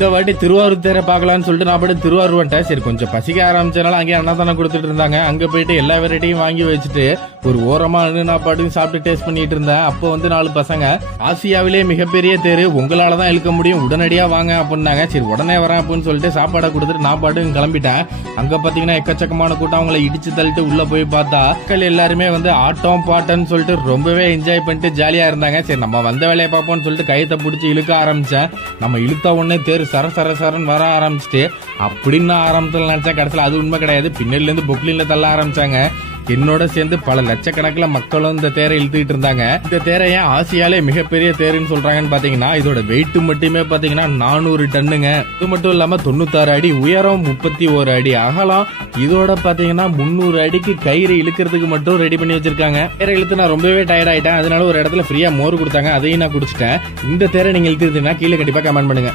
இந்த வாட்டி திருவாரூர் தேரை பாக்கலாம்னு சொல்லிட்டு நான் போயிட்டு திருவாரூர் வந்துட்டேன். சரி கொஞ்சம் பசிக்க ஆரம்பிச்சனால அங்கே அன்னதானம் கொடுத்துட்டு இருந்தாங்க. அங்க போயிட்டு எல்லா வெரைட்டியும் வாங்கி வச்சுட்டு ஒரு ஓரமா நான் பாட்டுக்கு சாப்பிட்டு டேஸ்ட் பண்ணிட்டு இருந்தேன். அப்போ வந்து 4 பசங்க ஆசியாவிலே மிகப்பெரிய தேரு உங்களாலதான் இழுக்க முடியும், உடனடியா வாங்க அப்படின்னாங்க. சரி உடனே வரேன் அப்படின்னு சொல்லிட்டு சாப்பாடை கொடுத்துட்டு நான் பாட்டுக்கு கிளம்பிட்டேன். அங்க பாத்தீங்கன்னா எக்கச்சக்கமான கூட்டம். அவங்களை இடிச்சு தள்ளிட்டு உள்ள போய் பார்த்தா மக்கள் எல்லாருமே வந்து ஆட்டம் பாட்டம்னு சொல்லிட்டு ரொம்பவே என்ஜாய் பண்ணிட்டு ஜாலியா இருந்தாங்க. சரி நம்ம வந்த வேலையை பார்ப்போம்னு சொல்லிட்டு கயத்தை பிடிச்சி இழுக்க ஆரம்பிச்சேன். நம்ம இழுத்த உடனே தேர் சரன்னு வர ஆரம்பிச்சுட்டு அப்படின்னு ஆரம்பத்துல நினைச்சேன். கடைசியில் அது உண்மை கிடையாது. பின்னாடில இருந்து பொக்லின்ல தள்ள ஆரம்பிச்சாங்க. என்னோட சேர்ந்து பல லட்சக்கணக்கில் மக்களும் இந்த தேரை இழுத்துட்டு இருந்தாங்க. இந்த தேரை ஏன் ஆசியாலே மிகப்பெரிய தேருன்னு சொல்றாங்கன்னு பாத்தீங்கன்னா இதோட வெயிட் மட்டுமே பாத்தீங்கன்னா 400 டன்னுங்க. இது மட்டும் இல்லாம 96 அடி உயரம், 31 அடி அகலம். இதோட பாத்தீங்கன்னா 300 அடிக்கு கயிறு இழுக்கிறதுக்கு மட்டும் ரெடி பண்ணி வச்சிருக்காங்க. தேரை இழுத்து நான் ரொம்பவே டயர்ட் ஆயிட்டேன். அதனால ஒரு இடத்துல ஃப்ரீயா மோர் கொடுத்தாங்க, அதையும் நான் குடிச்சிட்டேன். இந்த தேரை நீங்க இழுத்துட்டீங்கன்னா கீழே கண்டிப்பா கமெண்ட் பண்ணுங்க.